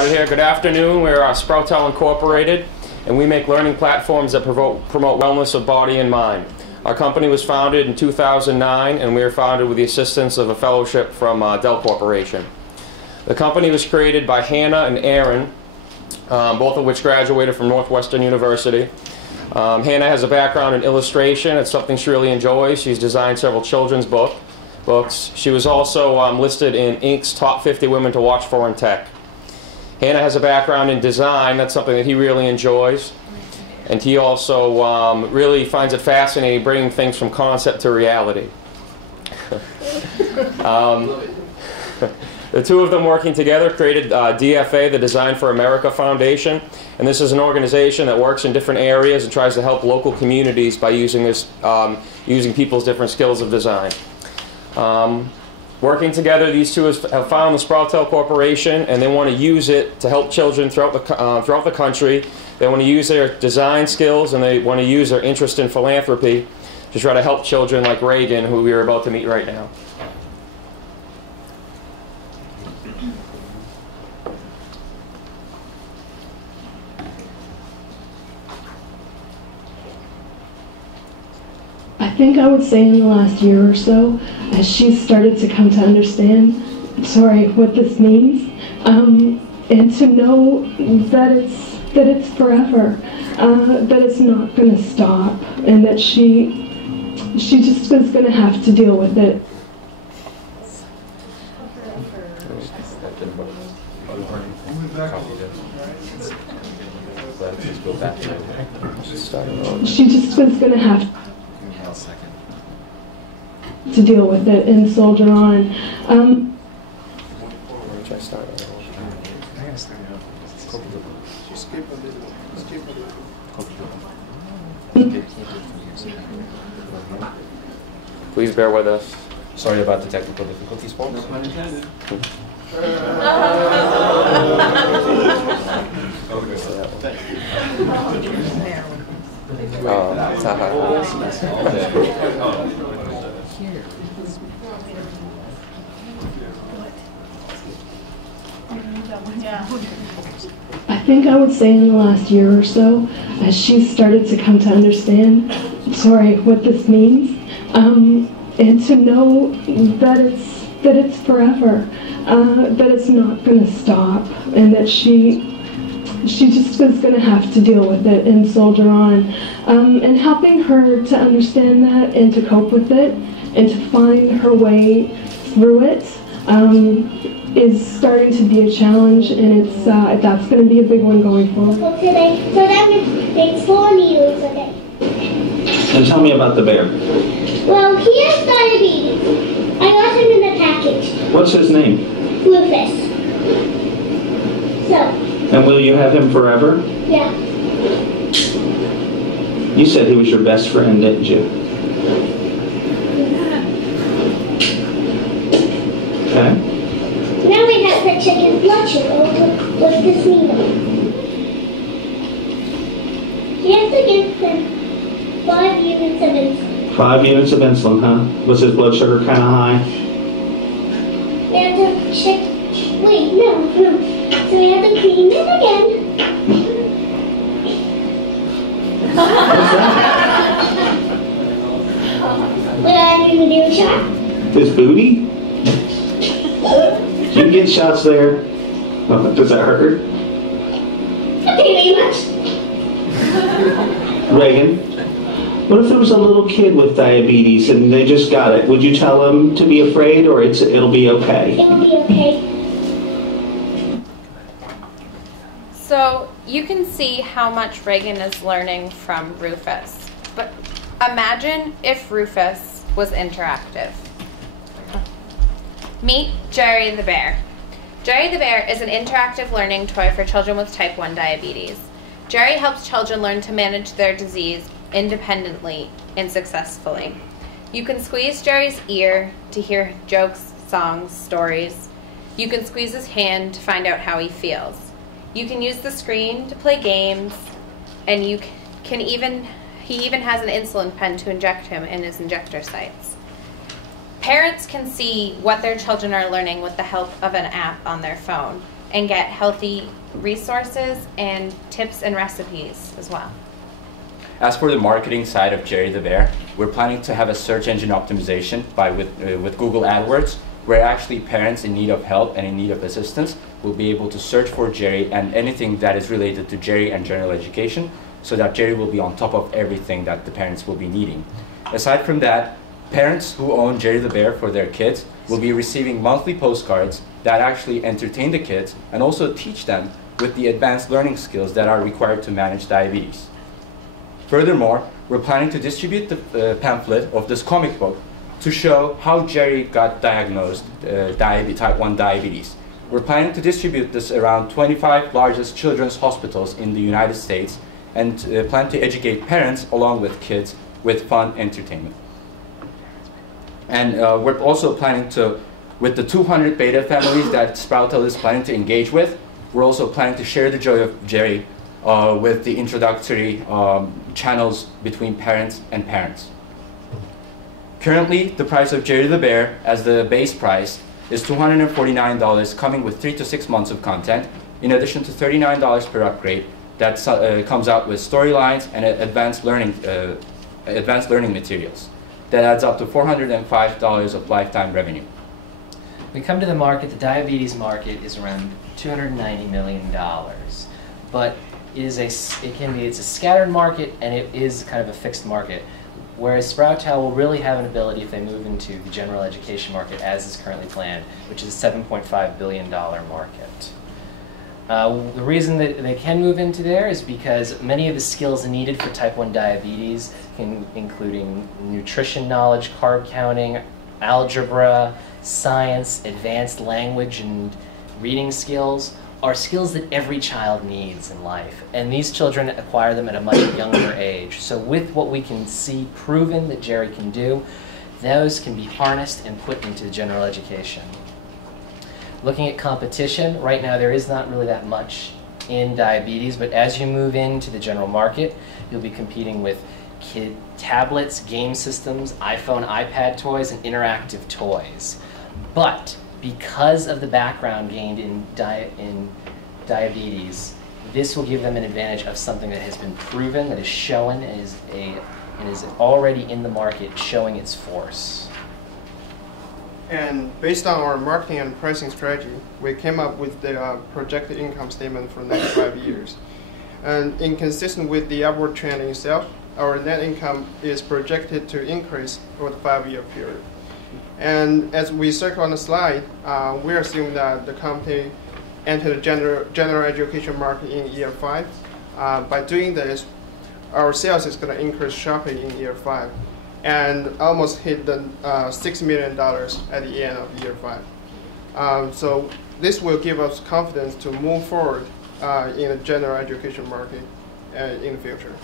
started here. Good afternoon. We're Sproutel Incorporated, and we make learning platforms that promote wellness of body and mind. Our company was founded in 2009, and we were founded with the assistance of a fellowship from Dell Corporation. The company was created by Hannah and Aaron, both of which graduated from Northwestern University. Hannah has a background in illustration. It's something she really enjoys. She's designed several children's books. She was also listed in Inc.'s Top 50 Women to Watch For in Tech. Hannah has a background in design. That's something that he really enjoys. And he also really finds it fascinating bringing things from concept to reality. The two of them working together created DFA, the Design for America Foundation. And this is an organization that works in different areas and tries to help local communities by using people's different skills of design. Working together, these two have found the Sproutel Corporation, and they want to use it to help children throughout the country. They want to use their design skills, and they want to use their interest in philanthropy to try to help children like Reagan, who we are about to meet right now. I think I would say in the last year or so, as she's started to come to understand, what this means, and to know that it's forever, that it's not going to stop, and that she just was going to have to deal with it. She just was going to have to deal with it and soldier on. Please bear with us. Sorry about the technical difficulties, folks. No pun intended. I think I would say in the last year or so, as she's started to come to understand, what this means, and to know that it's forever, that it's not going to stop, and that she just was going to have to deal with it and soldier on, and helping her to understand that and to cope with it and to find her way through it is starting to be a challenge, and that's going to be a big one going forward. So today, so that makes 4 needles a day. And tell me about the bear. Well, he has diabetes. I got him in the package. What's his name? Rufus. So. And will you have him forever? Yeah. You said he was your best friend, didn't you? Okay. Now we have to check his blood sugar with this needle. He has to give him 5 units of insulin. 5 units of insulin, huh? Was his blood sugar kind of high? We have to check. Wait, no. So we have to clean it again. Would I need to do a shot? His booty? You can get shots there. Does that hurt? Pretty much. Reagan, what if there was a little kid with diabetes and they just got it? Would you tell them to be afraid, or it'll be okay? It'll be okay. So you can see how much Reagan is learning from Rufus. But imagine if Rufus was interactive. Meet Jerry the Bear. Jerry the Bear is an interactive learning toy for children with type 1 diabetes. Jerry helps children learn to manage their disease independently and successfully. You can squeeze Jerry's ear to hear jokes, songs, stories. You can squeeze his hand to find out how he feels. You can use the screen to play games, and he even has an insulin pen to inject him in his injector sites. Parents can see what their children are learning with the help of an app on their phone. and get healthy resources and tips and recipes as well. As for the marketing side of Jerry the Bear, we're planning to have a search engine optimization with Google AdWords, where actually parents in need of help and in need of assistance will be able to search for Jerry and anything that is related to Jerry and general education, so that Jerry will be on top of everything that the parents will be needing. Aside from that, parents who own Jerry the Bear for their kids will be receiving monthly postcards that actually entertain the kids and also teach them with the advanced learning skills that are required to manage diabetes. Furthermore, we're planning to distribute the pamphlet of this comic book to show how Jerry got diagnosed type 1 diabetes. We're planning to distribute this around 25 largest children's hospitals in the United States and plan to educate parents along with kids with fun entertainment. And we're also planning to, with the 200 beta families that Sproutel is planning to engage with, we're also planning to share the joy of Jerry with the introductory channels between parents and parents. Currently, the price of Jerry the Bear as the base price is $249, coming with 3 to 6 months of content, in addition to $39 per upgrade that comes out with storylines and advanced learning materials. That adds up to $405 of lifetime revenue. We come to the market, the diabetes market is around $290 million, but it's a scattered market and it is kind of a fixed market. Whereas Sproutel will really have an ability if they move into the general education market as is currently planned, which is a $7.5 billion market. The reason that they can move into there is because many of the skills needed for type 1 diabetes, including nutrition knowledge, carb counting, algebra, science, advanced language and reading skills, are skills that every child needs in life. And these children acquire them at a much younger age. So with what we can see proven that Jerry can do, those can be harnessed and put into general education. Looking at competition, right now there is not really that much in diabetes, but as you move into the general market, you'll be competing with kid tablets, game systems, iPhone, iPad toys, and interactive toys. But because of the background gained in diabetes, this will give them an advantage of something that has been proven, that is shown, and is already in the market showing its force. And based on our marketing and pricing strategy, we came up with the projected income statement for the next 5 years. And inconsistent with the upward trend itself, our net income is projected to increase over the 5-year period. And as we circle on the slide, we assume that the company entered the general education market in year 5. By doing this, our sales is going to increase sharply in year 5 and almost hit the $6 million at the end of year 5. So this will give us confidence to move forward in the general education market in the future.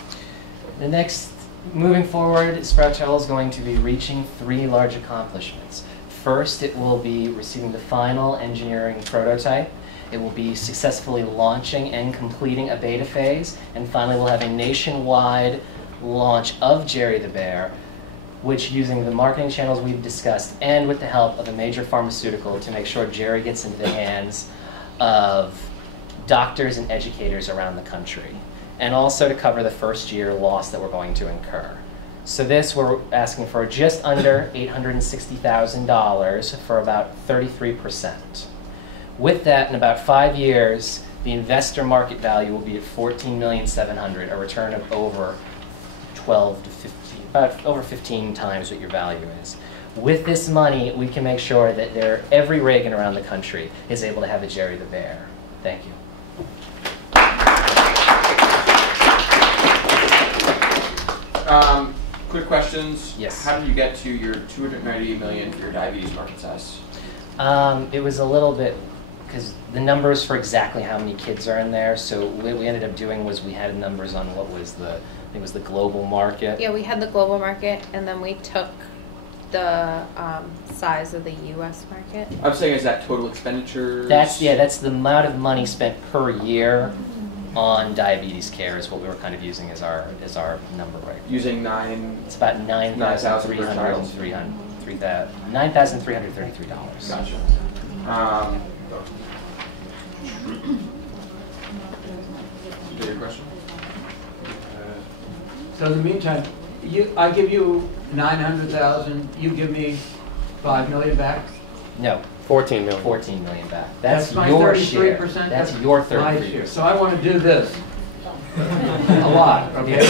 Moving forward, Sproutel is going to be reaching 3 large accomplishments. First, it will be receiving the final engineering prototype. It will be successfully launching and completing a beta phase. And finally, we'll have a nationwide launch of Jerry the Bear, which, using the marketing channels we've discussed and with the help of a major pharmaceutical, to make sure Jerry gets into the hands of doctors and educators around the country, and also to cover the first-year loss that we're going to incur. So this, we're asking for just under $860,000 for about 33%. With that, in about 5 years, the investor market value will be at $14,700,000, a return of over 12 to 15, about over 15 times what your value is. With this money, we can make sure that every Reagan around the country is able to have a Jerry the Bear. Thank you. Quick questions. Yes. How did you get to your $290 million for your diabetes market size? It was a little bit, because the numbers for exactly how many kids are in there, so what we ended up doing was we had numbers on what was the, I think it was the global market. Yeah, we had the global market, and then we took the size of the U.S. market. I'm saying, is that total expenditures? That's the amount of money spent per year on diabetes care is what we were kind of using as our number right now. Using nine. It's about $9,333. Gotcha. You got your question? So in the meantime, I give you 900,000. You give me 5 million back. No, 14 million. 14 million back. That's my your 33%. share. That's your My 33%. share. So I want to do this a lot. Okay.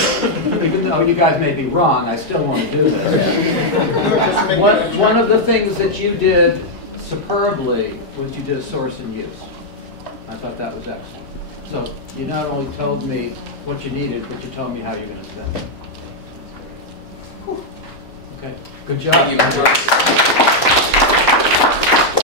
Even though you guys may be wrong, I still want to do this. One of the things that you did superbly was you did a source and use. I thought that was excellent. So you not only told me what you needed, but you told me how you're going to spend it. Okay. Good job. Thank you.